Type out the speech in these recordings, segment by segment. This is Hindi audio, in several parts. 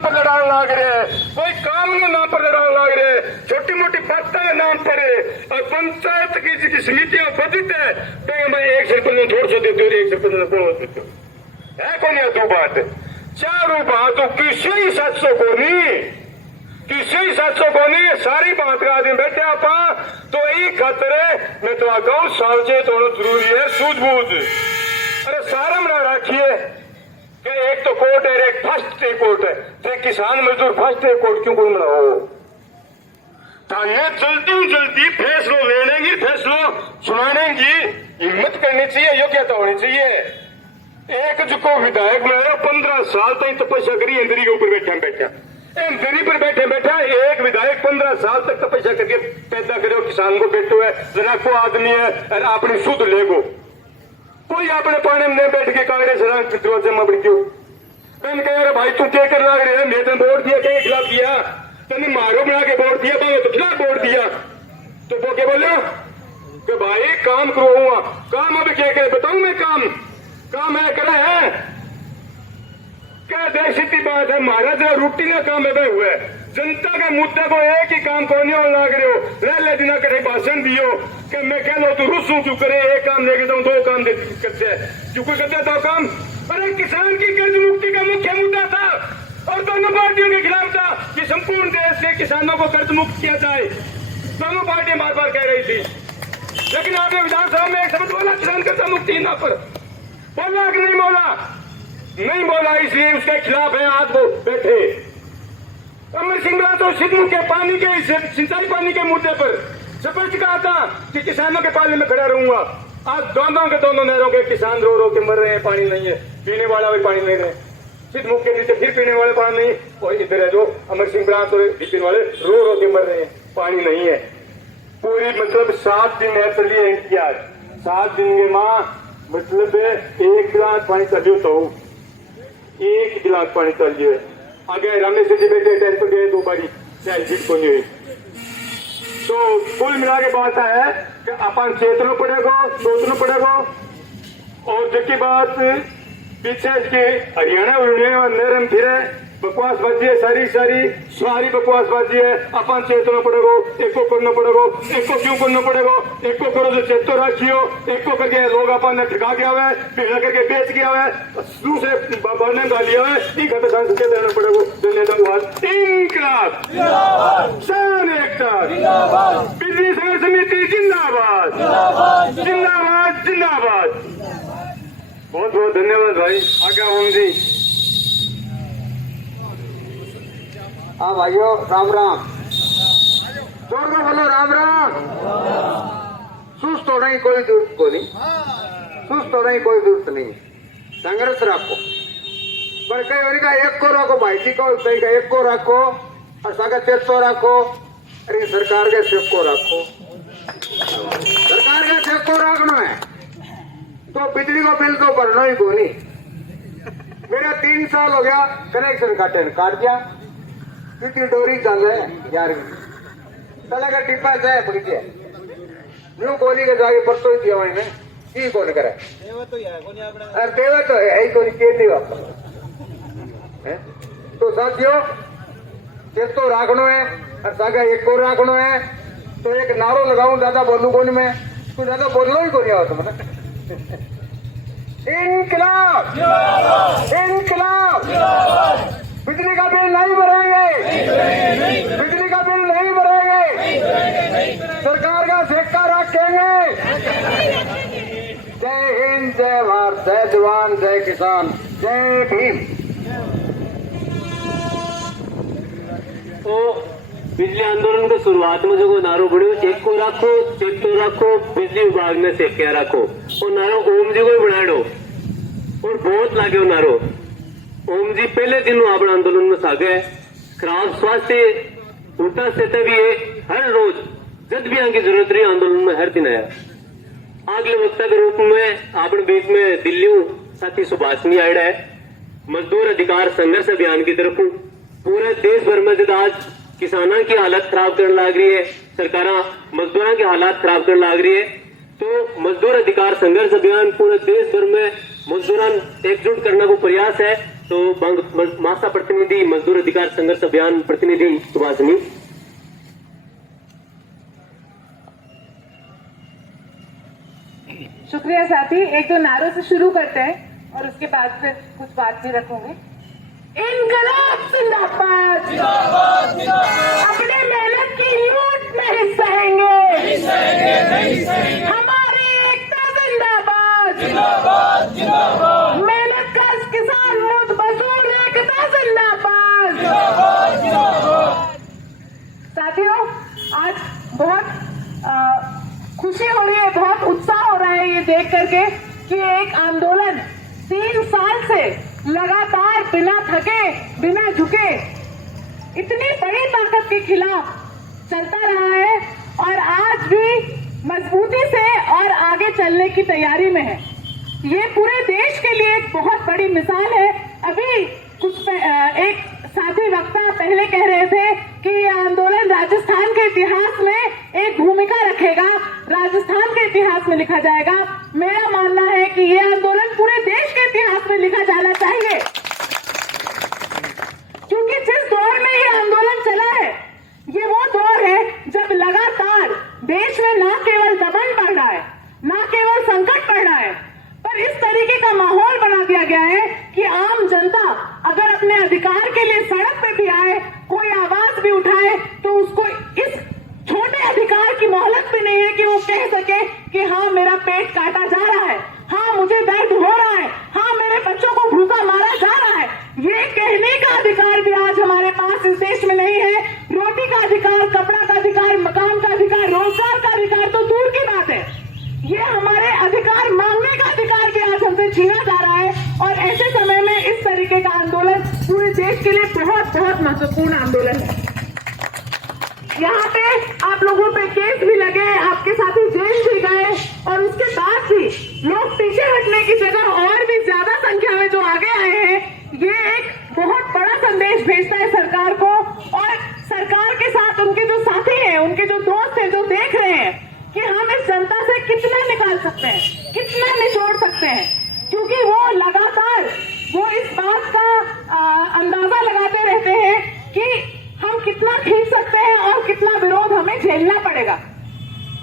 पर लड़ाने लाग रहे हैं, कोई काम के नाम पर लड़ाने लाग रहे हैं, छोटी मोटी बातों के नाम पर और पंचायत की समितियां बदित है तो मैं एक सरपंच छोड़ सकते हो, एक सरपंच कौन है कौन है दो बात चारों बात तो किसी ही 700 को नहीं, किसी ही 700 को नहीं, सारी बात का आदमी बैठे आप तो यही खतरे मैं तो कहूँ सावचेत होना जरूरी है, सूझबूझ। अरे सारा बना रखिए कि एक तो कोर्ट है, एक फर्स्ट कोर्ट है, तो किसान मजदूर फर्स्ट कोर्ट क्यों कोई बनाओ ताकि जल्दी फैसलो लेने की, फैसलो सुनाने की हिम्मत करनी चाहिए, योग्यता होनी चाहिए। एक जो विधायक बनाया 15 साल तक तपस्या करी इंद्री के ऊपर बैठा इंद्री पर बैठा एक विधायक 15 साल तक तपस्या करके पैदा करे किसान को बैठो है, जरा को आदमी है और अपनी शुद्ध लेगो कोई अपने पानी में बैठ के कांग्रेस दरवाजे में बढ़ क्यों मैंने कहा भाई तू क्या कर लग रहे हैं, मैं तेने वोट दिया क्या खिलाफ दिया, तेने मारो बना के वोट दिया भाई तो खिलाफ वोट दिया तो वो क्या बोलो कि भाई काम करो, काम अभी क्या करे बताऊं मैं, काम है करे है क्या देश की बात है, महाराज रूटीन का काम है हुआ है, जनता के मुद्दे को एक ही काम को नहीं लग रहे हो, ले दिन करे भाषण दियो कि मैं कह लो तू रुसू क्यों करे, एक काम लेके जाऊं दो काम करते हैं क्यों कोई करते दो काम। अरे किसान की कर्ज मुक्ति का मुख्य मुद्दा था और दोनों पार्टियों के खिलाफ था कि संपूर्ण देश से किसानों को कर्ज मुक्त किया जाए, दोनों पार्टियां बार बार कह रही थी, लेकिन आपने विधानसभा में एक शब्द बोला किसान कर्ज मुक्ति यहाँ पर बोला कि नहीं बोला इसलिए उसके खिलाफ है आज वो बैठे। अमर सिंह तो सिद्धू के पानी के सिंचाई पानी के मुद्दे पर स्पष्ट कहा था कि किसानों के पाले में खड़ा रहूंगा, आज दोनों नहरों के किसान रो के मर रहे हैं, पानी नहीं है, पीने वाला भी पानी नहीं रहे, सिद्धू के नीचे फिर पीने वाले पानी नहीं, और इधर है जो अमर सिंह ब्रांच और विपिन वाले रो के मर रहे हैं, पानी नहीं है। पूरी मतलब 7 दिन है चलिए इनकी आज 7 दिन में माँ मतलब 1 गिलास पानी चलियो तो 1 गिलास पानी चलिए आगे रमेश जी बेटे टेस्ट गए 2 बारी जीत को नहीं हुई, तो कुल मिला के बात है कि अपन चेतना पड़ेगा, सोचना पड़ेगा। और जबकि बात पीछे की हरियाणा नरम फिरे बकवासबाजी है, सारी बकवासबाजी है, अपन चेतना पड़ेगा, एक को करना पड़ेगा, एक को क्यों करना पड़ेगा, एक को करो तो चेतो रखियो, एक को करके लोग अपन ठगा गया हुआ है, पीला करके बेच गया हुआ है, दूसरे बढ़ने का लिया है, ठीक है तो संस्कृत देना पड़ेगा। धन्यवाद। इंकलाब शान एकता बिजली संघर्ष समिति जिंदाबाद जिंदाबाद जिंदाबाद। बहुत बहुत धन्यवाद भाई। आगे ओम जी। हाँ भाइयों राम राम, जोर में बोलो राम राम। सुस्त होने की कोई जरूरत को नहीं, सुस्त होने की कोई जरूरत नहीं, संघर्ष रखो। पर कई और का एक को रखो भाई जी को, कई का एक को रखो और सागा चेतो रखो, अरे सरकार के सेब को रखो, सरकार के सेब को रखना है तो बिजली को बिल तो भरना ही को नहीं। मेरा 3 साल हो गया कनेक्शन काट दिया क्योंकि डोरी चल रहे हैं यार चले का टिप्पा जाए बगीचे न्यू कोहली के जाके परसों ही दिया मैंने की कौन करे अरे देवा तो है ही कोई के दिया तो साथियों चेतो राखनो है और सागा एक को राखनो है तो एक नारो लगाऊं ज्यादा बोलू कौन मैं तू ज्यादा बोलना ही को नहीं आता मतलब इनकलाब इनकलाब बिजली का बिल नहीं भरेंगे, बिजली का बिल नहीं भरेंगे, सरकार का सिक्का रखेंगे। जय हिंद, जय भारत, जय जवान, जय किसान, जय भीम। तो बिजली आंदोलन के शुरुआत में जो नारो बढ़ियो एक को रखो, चेतो रखो, बिजली विभाग में सेक्या रखो, और नारो ओम जी को बना दो और बहुत लागे नारो। ओम जी पहले दिन अपने आंदोलन में सागे खराब स्वास्थ्य उल्टा स्थिति भी है, हर रोज जब भी आगे जरूरत रही आंदोलन में हर दिन आया। अगले वक्ता के रूप में अपने बीच में दिल्ली साथी सुभाषनी आयडा है, मजदूर अधिकार संघर्ष अभियान की तरफ पूरे देश भर में जब आज किसानों की हालत खराब करने लग रही है, सरकार मजदूरों की हालात खराब करने लग रही है, तो मजदूर अधिकार संघर्ष अभियान पूरे देश भर में मजदूर एकजुट करने को प्रयास है तो मासा प्रतिनिधि मजदूर अधिकार संघर्ष अभियान प्रतिनिधि सुभाषिनी। शुक्रिया साथी। एक दो नारों से शुरू करते हैं और उसके बाद फिर कुछ बात भी रखूंगी। इनकलाब जिंदाबाद, अपने मेहनत की लूट नहीं सहेंगे, हमारी एकता जिंदाबाद, मेहनत का किसान मुद मजदूर एकता जिंदाबाद। साथियों, आज बहुत खुशी हो रही है, बहुत उत्साह हो रहा है ये देख करके कि एक आंदोलन 3 साल से लगातार बिना थके बिना झुके इतनी बड़ी ताकत के खिलाफ चलता रहा है और आज भी मजबूती से और आगे चलने की तैयारी में है। ये पूरे देश के लिए एक बहुत बड़ी मिसाल है। अभी एक साथी वक्ता पहले कह रहे थे कि ये आंदोलन राजस्थान के इतिहास में एक भूमिका रखेगा, राजस्थान के इतिहास में लिखा जाएगा। मेरा मानना है कि ये आंदोलन पूरे देश के इतिहास में लिखा जाना चाहिए, क्योंकि जिस दौर में ये आंदोलन चला है ये वो दौर है जब लगातार देश में न केवल दमन बढ़ रहा है, न केवल संकट बढ़ रहा है, पर इस तरीके का माहौल बना दिया गया है कि आम जनता अगर अपने अधिकार के लिए सड़क पे भी आए, कोई आवाज भी उठाए, तो उसको इस छोटे अधिकार की मोहलत भी नहीं है कि वो कह सके कि हाँ मेरा पेट काटा जा रहा है, हाँ मुझे दर्द हो रहा है, हाँ मेरे बच्चों को भूखा मारा जा रहा है। ये कहने का अधिकार भी आज हमारे पास इस देश में नहीं है। रोटी का अधिकार, कपड़ा का अधिकार, मकान का अधिकार, रोजगार का अधिकार तो दूर की बात है, ये हमारे अधिकार मांगने का अधिकार भी आज हमसे छीना जा रहा है। और ऐसे समय में इस तरीके का आंदोलन पूरे देश के लिए बहुत बहुत महत्वपूर्ण आंदोलन है। यहाँ पे आप लोगों पे केस भी लगे, आपके साथी जेल भी गए और उसके बाद भी लोग पीछे हटने की जगह और भी ज्यादा संख्या में जो आगे आए हैं, ये एक बहुत बड़ा संदेश भेजता है सरकार को। और सरकार के साथ उनके जो साथी हैं, उनके जो दोस्त हैं, जो देख रहे हैं कि हम इस जनता से कितना निकाल सकते हैं, कितना निचोड़ सकते हैं, क्योंकि वो लगातार वो इस बात का अंदाजा लगाते रहते हैं कि हम कितना खींच सकते हैं और कितना विरोध हमें झेलना पड़ेगा।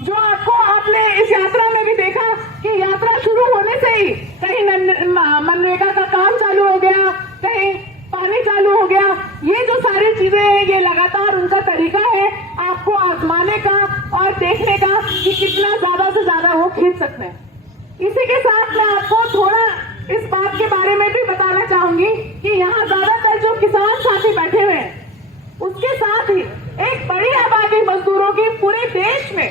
जो आपने इस यात्रा में भी देखा कि यात्रा शुरू होने से ही कहीं मनरेगा का काम चालू हो गया, कहीं पानी चालू हो गया। ये जो सारी चीजें हैं, ये लगातार उनका तरीका है आपको आजमाने का और देखने का कि कितना ज्यादा से ज्यादा वो खींच सकते हैं। इसी के साथ मैं आपको थोड़ा इस बात के बारे में भी बताना चाहूंगी कि यहाँ ज्यादातर जो किसान साथी बैठे हुए हैं, उसके साथ ही एक बड़ी आबादी मजदूरों की पूरे देश में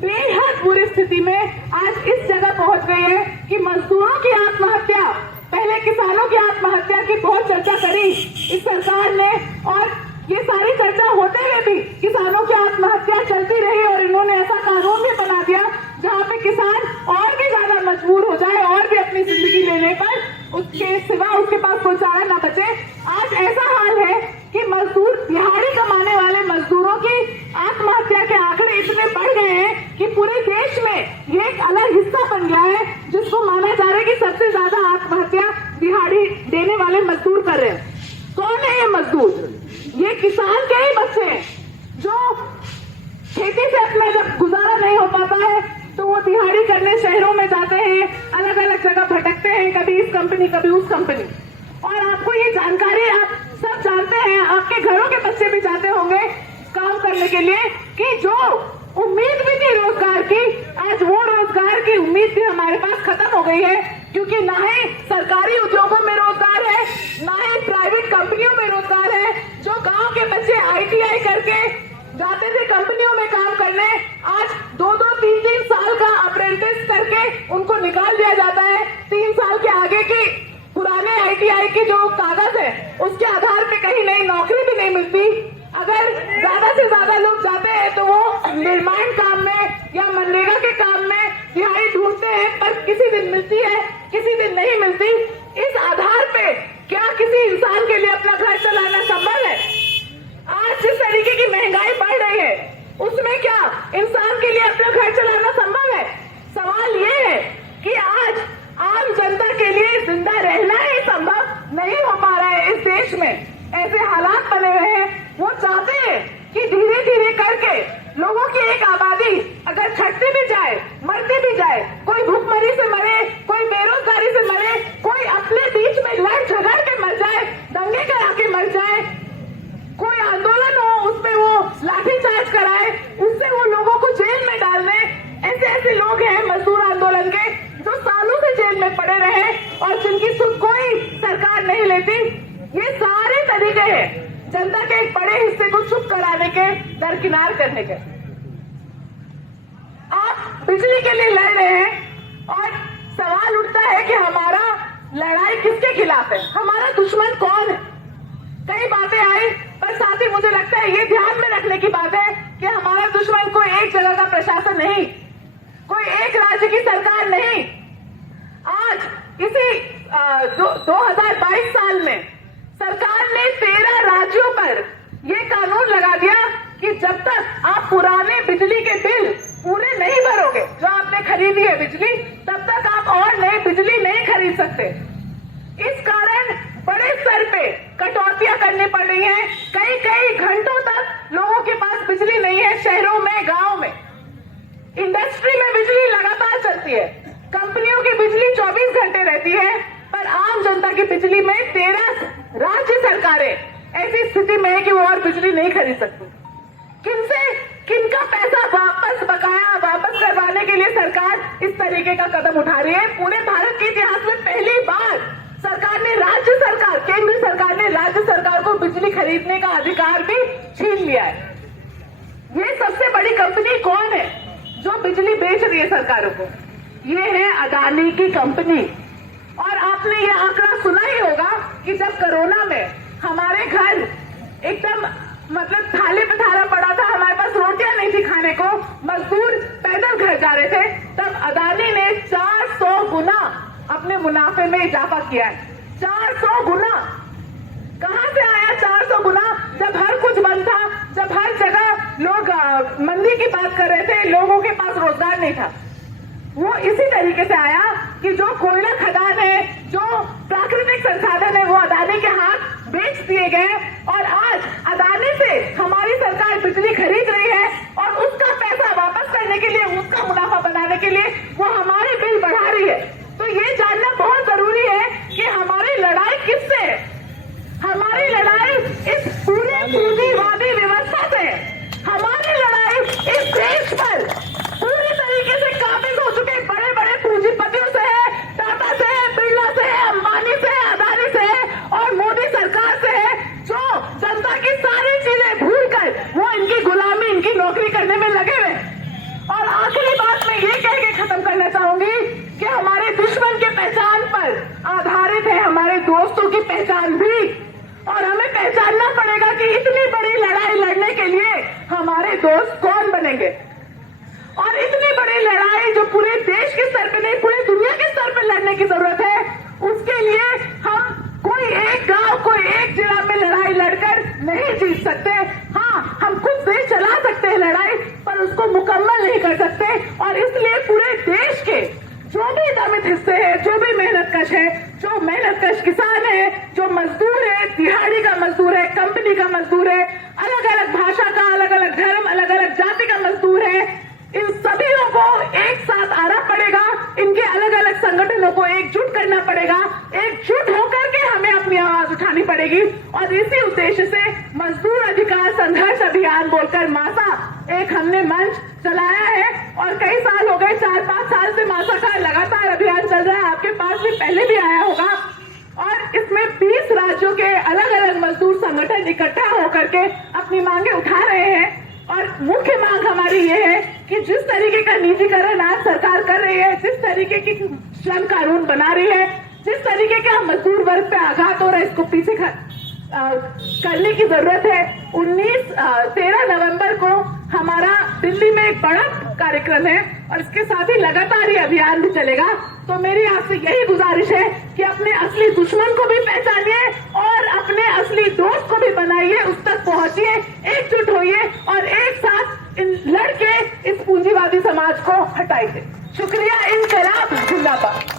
बेहद बुरी स्थिति में आज इस जगह पहुंच गई है कि मजदूरों की आत्महत्या, पहले किसानों की आत्महत्या की बहुत चर्चा करी इस सरकार ने, और ये सारी चर्चा होते हुए भी किसानों की आत्महत्या चलती रही और इन्होंने ऐसा कानून भी बना दिया जहाँ पे किसान और भी ज्यादा मजबूर हो जाए और भी अपनी जिंदगी लेने पर उसके सिवा उसके पास कोई चारा ना बचे। आज ऐसा हाल है कि मजदूर, दिहाड़ी कमाने वाले मजदूरों की आत्महत्या के आंकड़े इतने बढ़ गए हैं कि पूरे देश में ये एक अलग हिस्सा बन गया है जिसको माना जा रहा है कि सबसे ज्यादा आत्महत्या दिहाड़ी देने वाले मजदूर कर रहे हैं। कौन है ये मजदूर? ये किसान के ही बच्चे हैं जो खेती से अपना जब गुजारा नहीं हो पाता है तो वो दिहाड़ी करने शहरों में जाते हैं, अलग अलग जगह भटकते हैं, कभी इस कंपनी कभी उस कंपनी। और आपको ये जानकारी आप सब जानते हैं, आपके घरों के बच्चे भी जाते होंगे काम करने के लिए, कि जो उम्मीद भी थी रोजगार की, आज वो रोजगार की उम्मीद भी हमारे पास खत्म हो गई है, क्योंकि ना ही सरकारी उद्योगों में रोजगार है, ना ही प्राइवेट कंपनियों में रोजगार है। जो गांव के बच्चे ITI करके जाते थे कंपनियों में काम करने, आज 2-2, 3-3 साल का अप्रेंटिस करके उनको निकाल दिया जाता है। 3 साल के आगे की पुराने ITI की जो कागज है उसके आधार पे कहीं नई नौकरी भी नहीं मिलती। अगर ज्यादा से ज्यादा लोग जाते हैं तो वो निर्माण काम में या मनरेगा के काम में दिहाड़ी ढूंढते हैं, पर किसी दिन मिलती है, किसी दिन नहीं मिलती। इस आधार पे क्या किसी इंसान के लिए अपना घर चलाना संभव है? आज जिस तरीके की महंगाई बढ़ रही है उसमें क्या इंसान के लिए अपना घर चलाना संभव है? सवाल ये है कि आज आम जनता के लिए जिंदा रहना ही संभव नहीं हो पा रहा देश में ऐसे हालात बने हुए हैं, वो चाहते हैं कि धीरे धीरे करके लोगों की एक आबादी अगर छटती भी जाए, मरती भी जाए, कोई भूखमरी से मरे, कोई बेरोजगारी से मरे, कोई अपने बीच में लड़ झगड़ के मर जाए, दंगे करा के मर जाए, कोई आंदोलन हो उसमें वो लाठीचार्ज कराए, उससे वो लोगों को जेल में डाल दे। ऐसे ऐसे लोग हैं मजदूर आंदोलन के जो सालों से जेल में पड़े रहे और जिनकी सुध कोई सरकार नहीं लेती। ये सारे तरीके हैं जनता के एक बड़े हिस्से को चुप कराने के, दरकिनार करने के। आप बिजली के लिए लड़ रहे हैं और सवाल उठता है कि हमारा लड़ाई किसके खिलाफ है, हमारा दुश्मन कौन है। कई बातें आई, पर साथ ही मुझे लगता है ये ध्यान में रखने की बात है कि हमारा दुश्मन कोई एक जगह का प्रशासन नहीं, कोई एक राज्य की सरकार नहीं। आज इसी 2022 साल में सरकार ने 13 राज्यों पर यह कानून लगा दिया कि जब तक आप पुराने बिजली के बिल पूरे नहीं भरोगे, जो आपने खरीदी है बिजली, तब तक आप और नई बिजली नहीं खरीद सकते। इस कारण बड़े स्तर पे कटौतियां करनी पड़ रही हैं। कई कई घंटों तक लोगों के पास बिजली नहीं है, शहरों में, गांव में। इंडस्ट्री में बिजली लगातार चलती है, कंपनियों की बिजली 24 घंटे रहती है, पर आम जनता की बिजली में 13 राज्य सरकारें ऐसी स्थिति में है कि वो और बिजली नहीं खरीद सकती। किनका पैसा बकाया वापस करवाने के लिए सरकार इस तरीके का कदम उठा रही है। पूरे भारत के इतिहास में पहली बार सरकार ने केंद्र सरकार ने राज्य सरकार को बिजली खरीदने का अधिकार भी छीन लिया है। ये सबसे बड़ी कंपनी कौन है जो बिजली बेच रही है सरकारों को? ये है अदानी की कंपनी। और आपने ये आंकड़ा सुना ही होगा कि जब कोरोना में हमारे घर एकदम थाली पे थाला पड़ा था, हमारे पास रोटियां नहीं थी खाने को, मजदूर पैदल घर जा रहे थे, तब अदानी ने 400 गुना अपने मुनाफे में इजाफा किया है। 400 गुना। कहां से आया 400 गुना? जब हर कुछ बंद था, जब हर जगह लोग मंदी की बात कर रहे थे, लोगों के पास रोजगार नहीं था। वो इसी तरीके से आया कि जो कोयला खदान है, जो प्राकृतिक संसाधन है, वो अदानी के हाथ बेच दिए गए और आज अदानी से हमारी सरकार बिजली खरीद रही है और उसका पैसा वापस करने के लिए, उसका मुनाफा बनाने के लिए वो हमारे बिल बढ़ा रही है। तो ये जानना बहुत जरूरी है कि हमारी लड़ाई किससे है। हमारी लड़ाई इस पूरी पूंजीवादी व्यवस्था से है। हमारी लड़ाई इस देश पर पूरी तरीके से काबिज हो चुके बड़े बड़े पूंजीपतियों से है, टाटा से है, बिरला से है, अंबानी से है, अदानी से है और मोदी सरकार से है, जो जनता की सारी चीजें भूलकर वो इनकी गुलामी, इनकी नौकरी करने में लगे हुए। और आखिरी बात मैं ये कह के खत्म करना चाहूंगी कि हमारे दुश्मन की पहचान पर आधारित है हमारे दोस्तों की पहचान भी। और हमें पहचानना पड़ेगा कि इतनी बड़ी लड़ाई लड़ने के लिए हमारे दोस्त कौन बनेंगे। और इतनी बड़ी लड़ाई जो पूरे देश के स्तर पे नहीं, पूरे दुनिया के स्तर पे लड़ने की जरूरत है, उसके लिए हम कोई एक गांव, कोई एक जिला में लड़ाई लड़कर नहीं जीत सकते। हाँ, हम कुछ देर चला सकते हैं लड़ाई, पर उसको मुकम्मल नहीं कर सकते। और इसलिए पूरे देश के जो भी दमित हिस्से हैं, जो भी मेहनतकश है, जो मेहनतकश किसान है, जो मजदूर है, दिहाड़ी का मजदूर है, कंपनी का मजदूर है, अलग अलग भाषा का, अलग अलग धर्म, अलग अलग जाति का मजदूर है, इन सभी को एक साथ आना पड़ेगा। इनके अलग अलग संगठनों को एकजुट करना पड़ेगा। एकजुट होकर के हमें अपनी आवाज उठानी पड़ेगी। और इसी उद्देश्य से मजदूर अधिकार संघर्ष अभियान बोलकर मासा एक हमने मंच चलाया है और कई साल हो गए, 4-5 साल से मासा का लगातार अभियान चल रहा है। आपके पास भी पहले भी आया होगा। और इसमें 20 राज्यों के अलग अलग मजदूर संगठन इकट्ठा होकर के अपनी मांगे उठा रहे हैं। और मुख्य मांग हमारी ये है कि जिस तरीके का निजीकरण आज सरकार कर रही है, जिस तरीके की श्रम कानून बना रही है, जिस तरीके का मजदूर वर्ग पे आघात हो रहा है, इसको पीछे करने की जरूरत है। 13 नवंबर को हमारा दिल्ली में एक बड़ा कार्यक्रम है और इसके साथ ही लगातार ये अभियान भी चलेगा। तो मेरी आपसे यही गुजारिश है कि अपने असली दुश्मन को भी पहचानिए और अपने असली दोस्त को भी बनाइए, उस तक पहुंचिए, एकजुट होइए और एक साथ लड़के इस पूंजीवादी समाज को हटाइए। शुक्रिया। इंकलाब जिंदाबाद।